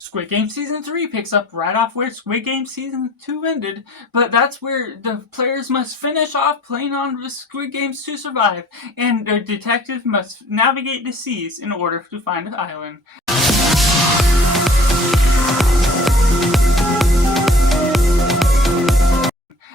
Squid Game Season 3 picks up right off where Squid Game Season 2 ended, but that's where the players must finish off playing on the Squid Games to survive, and the detective must navigate the seas in order to find the island.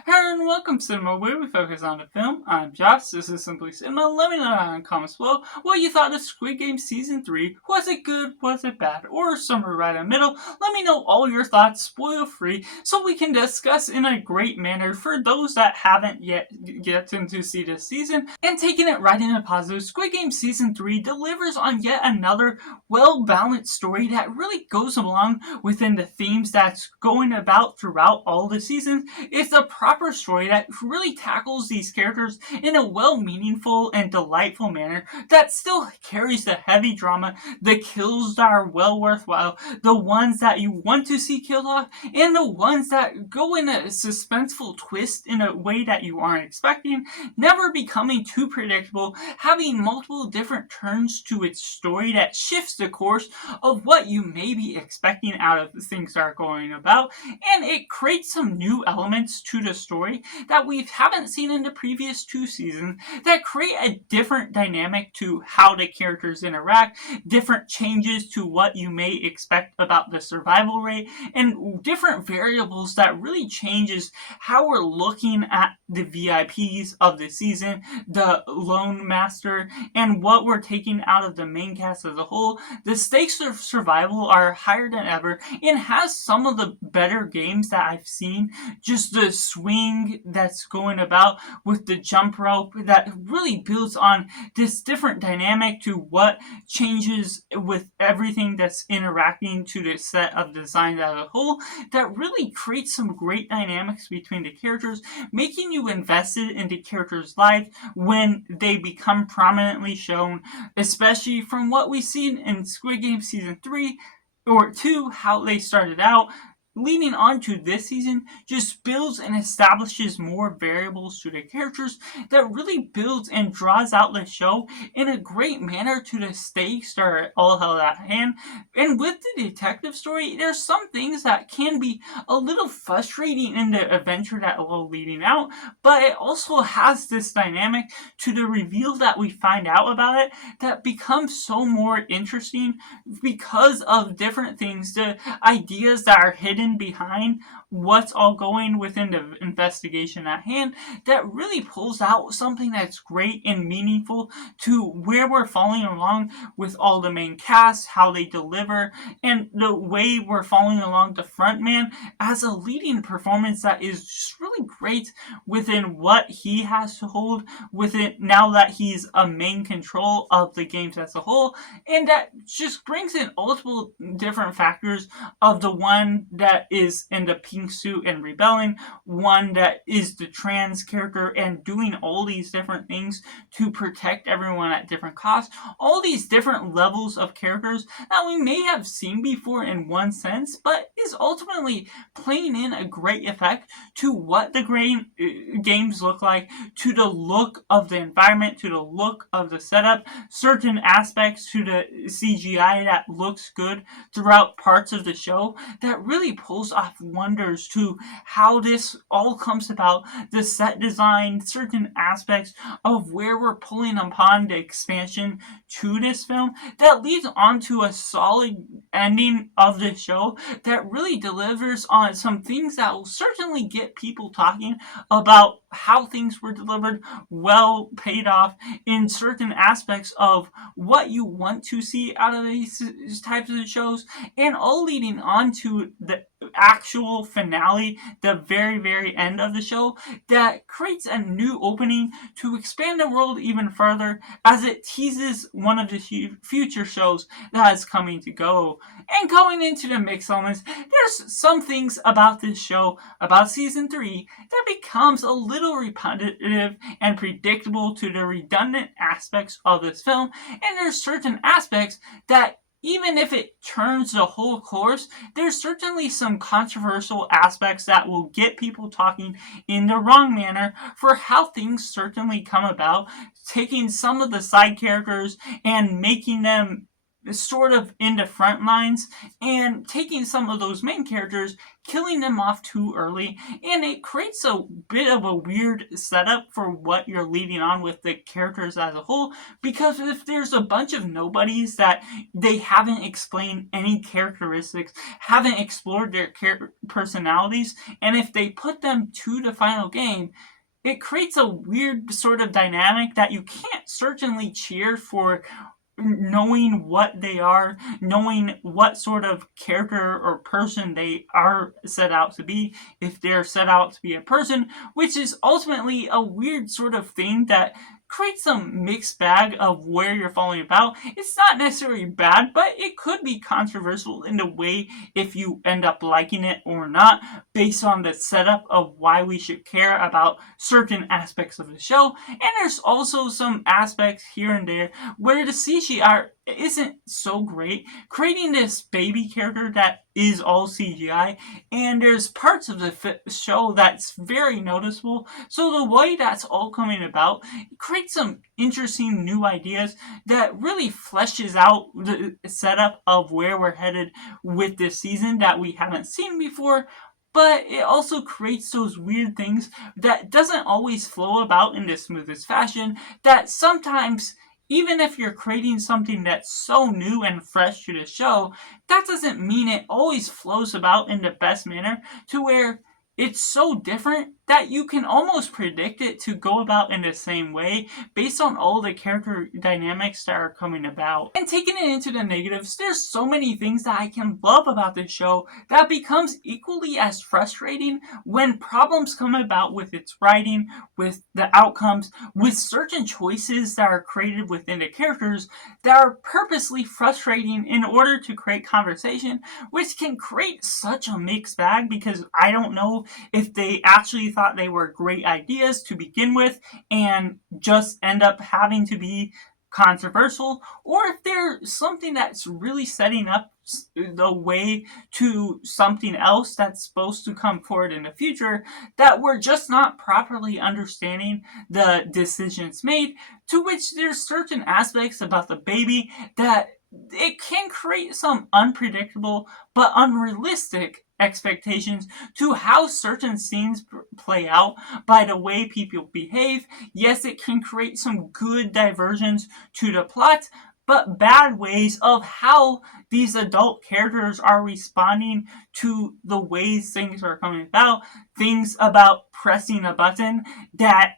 Hello and welcome to Cinema, where we focus on the film. I'm Josh, this is Simply Cinema. Let me know down in the comments below what you thought of Squid Game Season 3. Was it good, was it bad, or somewhere right in the middle? Let me know all your thoughts, spoil free, so we can discuss in a great manner for those that haven't yet gotten to see this season. And taking it right into positive, Squid Game Season 3 delivers on yet another well-balanced story that really goes along within the themes that's going about throughout all the seasons. It's a proper story that really tackles these characters in a well-meaningful and delightful manner that still carries the heavy drama, the kills that are well worthwhile, the ones that you want to see killed off, and the ones that go in a suspenseful twist in a way that you aren't expecting, never becoming too predictable, having multiple different turns to its story that shifts the course of what you may be expecting out of the things that are going about, and it creates some new elements to the story that we haven't seen in the previous two seasons that create a different dynamic to how the characters interact, different changes to what you may expect about the survival rate, and different variables that really changes how we're looking at the VIPs of the season, the lone master, and what we're taking out of the main cast as a whole. The stakes of survival are higher than ever and has some of the better games that I've seen. Just the swing that's going about with the jump rope that really builds on this different dynamic to what changes with everything that's interacting to the set of designs as a whole, that really creates some great dynamics between the characters, making you invested in the characters' lives when they become prominently shown, especially from what we've seen in Squid Game Season 3 or 2, how they started out. Leading on to this season just builds and establishes more variables to the characters that really builds and draws out the show in a great manner to the stakes that are all held at hand. And with the detective story, there's some things that can be a little frustrating in the adventure that we're leading out, but it also has this dynamic to the reveal that we find out about it that becomes so more interesting because of different things, the ideas that are hidden behind what's all going within the investigation at hand, that really pulls out something that's great and meaningful to where we're following along with all the main cast, how they deliver, and the way we're following along the front man as a leading performance that is just really great within what he has to hold with it now that he's a main control of the games as a whole, and that just brings in multiple different factors of the one that is in the pink suit and rebelling, one that is the trans character and doing all these different things to protect everyone at different costs, all these different levels of characters that we may have seen before in one sense, but is ultimately playing in a great effect to what the games look like, to the look of the environment, to the look of the setup, certain aspects to the CGI that looks good throughout parts of the show that really pulls off wonders to how this all comes about, the set design, certain aspects of where we're pulling upon the expansion to this film that leads on to a solid ending of the show that really delivers on some things that will certainly get people talking about how things were delivered, well paid off in certain aspects of what you want to see out of these types of shows, and all leading on to the actual finale, the very, very end of the show, that creates a new opening to expand the world even further as it teases one of the future shows that is coming to go. And going into the mix elements, there's some things about this show, about season 3, that becomes a little repetitive and predictable to the redundant aspects of this film, and there's certain aspects that even if it turns the whole course, there's certainly some controversial aspects that will get people talking in the wrong manner for how things certainly come about, taking some of the side characters and making them sort of into front lines and taking some of those main characters, killing them off too early, and it creates a bit of a weird setup for what you're leading on with the characters as a whole, because if there's a bunch of nobodies that they haven't explained any characteristics, haven't explored their personalities, and if they put them to the final game, it creates a weird sort of dynamic that you can't certainly cheer for knowing what they are, knowing what sort of character or person they are set out to be, if they're set out to be a person, which is ultimately a weird sort of thing that creates some mixed bag of where you're falling about. It's not necessarily bad, but it could be controversial in a way if you end up liking it or not, based on the setup of why we should care about certain aspects of the show. And there's also some aspects here and there where the CGI isn't so great, creating this baby character that is all CGI, and there's parts of the show that's very noticeable. So the way that's all coming about creates some interesting new ideas that really fleshes out the setup of where we're headed with this season that we haven't seen before. But it also creates those weird things that doesn't always flow about in the smoothest fashion, that sometimes, even if you're creating something that's so new and fresh to the show, that doesn't mean it always flows about in the best manner to where it's so different that you can almost predict it to go about in the same way based on all the character dynamics that are coming about. And taking it into the negatives, there's so many things that I can love about this show that becomes equally as frustrating when problems come about with its writing, with the outcomes, with certain choices that are created within the characters that are purposely frustrating in order to create conversation, which can create such a mixed bag because I don't know if they actually thought they were great ideas to begin with and just end up having to be controversial, or if there's something that's really setting up the way to something else that's supposed to come forward in the future that we're just not properly understanding the decisions made, to which there's certain aspects about the baby that it can create some unpredictable but unrealistic expectations to how certain scenes play out by the way people behave. Yes, it can create some good diversions to the plot, but bad ways of how these adult characters are responding to the ways things are coming about. Things about pressing a button that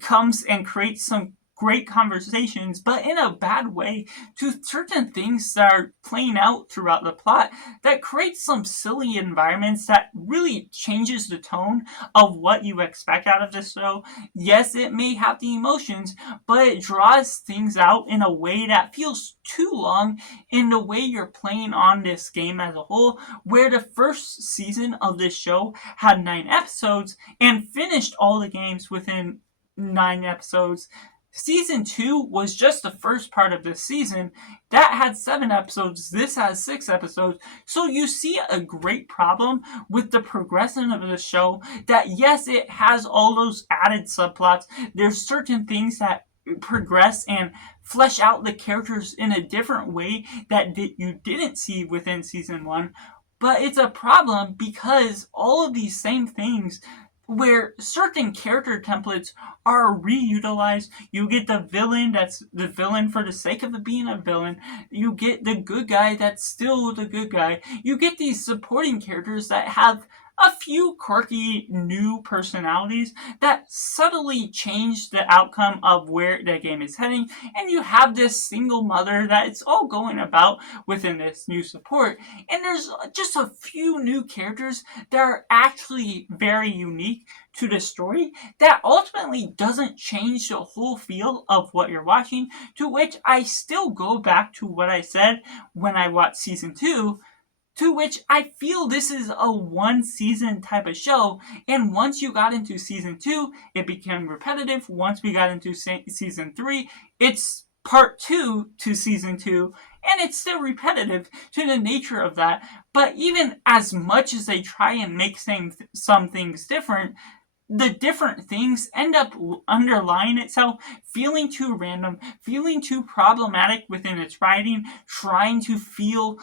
comes and creates some great conversations, but in a bad way, to certain things that are playing out throughout the plot that creates some silly environments that really changes the tone of what you expect out of this show. Yes, it may have the emotions, but it draws things out in a way that feels too long in the way you're playing on this game as a whole, where the first season of this show had 9 episodes and finished all the games within 9 episodes. Season 2 was just the first part of this season. That had 7 episodes. This has 6 episodes. So you see a great problem with the progression of the show that, yes, it has all those added subplots. There's certain things that progress and flesh out the characters in a different way that you didn't see within season 1. But it's a problem because all of these same things where certain character templates are reutilized. You get the villain that's the villain for the sake of it being a villain. You get the good guy that's still the good guy. You get these supporting characters that have a few quirky new personalities that subtly change the outcome of where the game is heading, and you have this single mother that it's all going about within this new support, and there's just a few new characters that are actually very unique to the story that ultimately doesn't change the whole feel of what you're watching, to which I still go back to what I said when I watched season 2, to which I feel this is a one season type of show, and once you got into season 2, it became repetitive. Once we got into season 3, it's part 2 to season 2, and it's still repetitive to the nature of that. But even as much as they try and make some things different, the different things end up underlying itself, feeling too random, feeling too problematic within its writing, trying to feel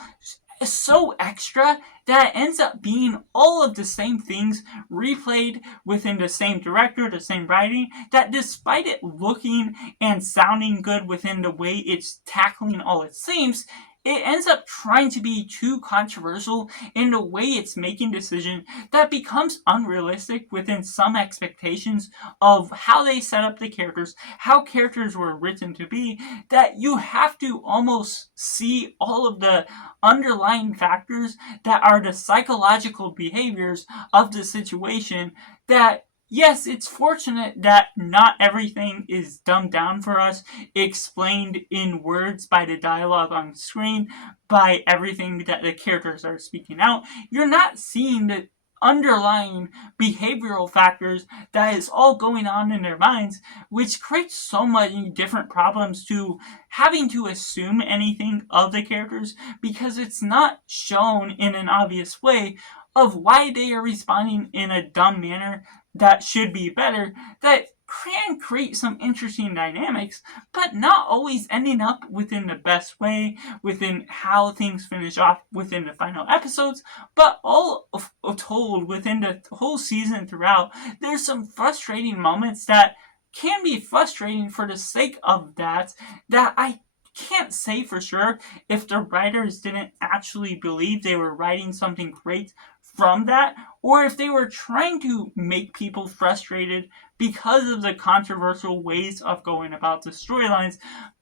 so extra that it ends up being all of the same things replayed within the same director, the same writing, that despite it looking and sounding good within the way it's tackling all its themes, it ends up trying to be too controversial in the way it's making decisions that becomes unrealistic within some expectations of how they set up the characters, how characters were written to be, that you have to almost see all of the underlying factors that are the psychological behaviors of the situation. That yes, it's fortunate that not everything is dumbed down for us, explained in words by the dialogue on screen, by everything that the characters are speaking out. You're not seeing the underlying behavioral factors that is all going on in their minds, which creates so many different problems to having to assume anything of the characters, because it's not shown in an obvious way of why they are responding in a dumb manner that should be better, that can create some interesting dynamics, but not always ending up within the best way, within how things finish off within the final episodes, but all told within the whole season throughout, there's some frustrating moments that can be frustrating for the sake of that I can't say for sure if the writers didn't actually believe they were writing something great from that, or if they were trying to make people frustrated because of the controversial ways of going about the storylines.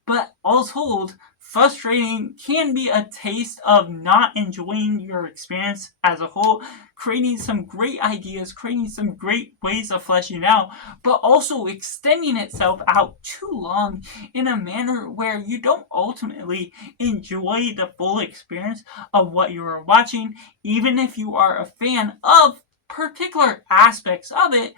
But all told, frustrating can be a taste of not enjoying your experience as a whole, creating some great ideas, creating some great ways of fleshing out, but also extending itself out too long in a manner where you don't ultimately enjoy the full experience of what you are watching, even if you are a fan of particular aspects of it.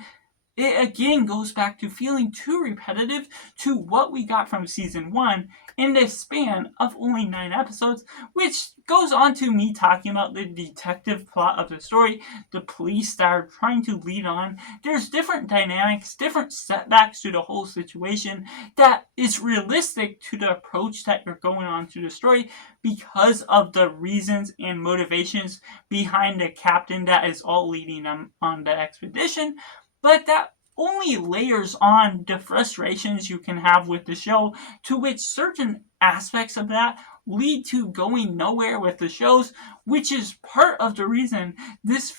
It again goes back to feeling too repetitive to what we got from season 1 in this span of only 9 episodes, which goes on to me talking about the detective plot of the story, the police that are trying to lead on. There's different dynamics, different setbacks to the whole situation that is realistic to the approach that you're going on to the story because of the reasons and motivations behind the captain that is all leading them on the expedition. But that only layers on the frustrations you can have with the show, to which certain aspects of that lead to going nowhere with the shows, which is part of the reason this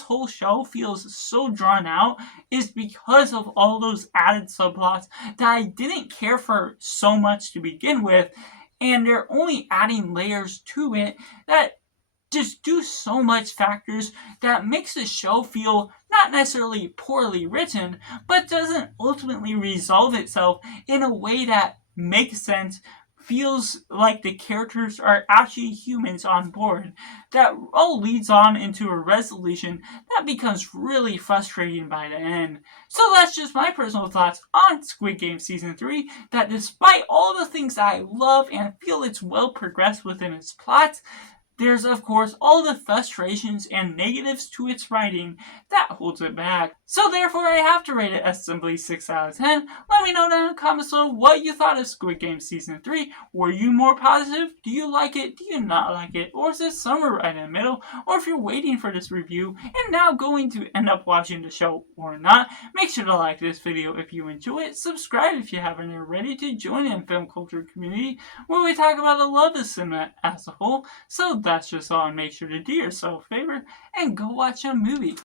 whole show feels so drawn out, is because of all those added subplots that I didn't care for so much to begin with, and they're only adding layers to it that just do so much factors that makes the show feel not necessarily poorly written, but doesn't ultimately resolve itself in a way that makes sense, feels like the characters are actually humans on board, that all leads on into a resolution that becomes really frustrating by the end. So that's just my personal thoughts on Squid Game Season 3, that despite all the things that I love and feel it's well progressed within its plot, there's, of course, all the frustrations and negatives to its writing that holds it back. So therefore, I have to rate it as simply 6 out of 10. Let me know down in the comments below what you thought of Squid Game Season 3. Were you more positive? Do you like it? Do you not like it? Or is this somewhere right in the middle? Or if you're waiting for this review and now going to end up watching the show or not, make sure to like this video if you enjoy it. Subscribe if you haven't already to join in film culture community where we talk about the love of cinema as a whole. So that's just all, and make sure to do yourself a favor and go watch a movie.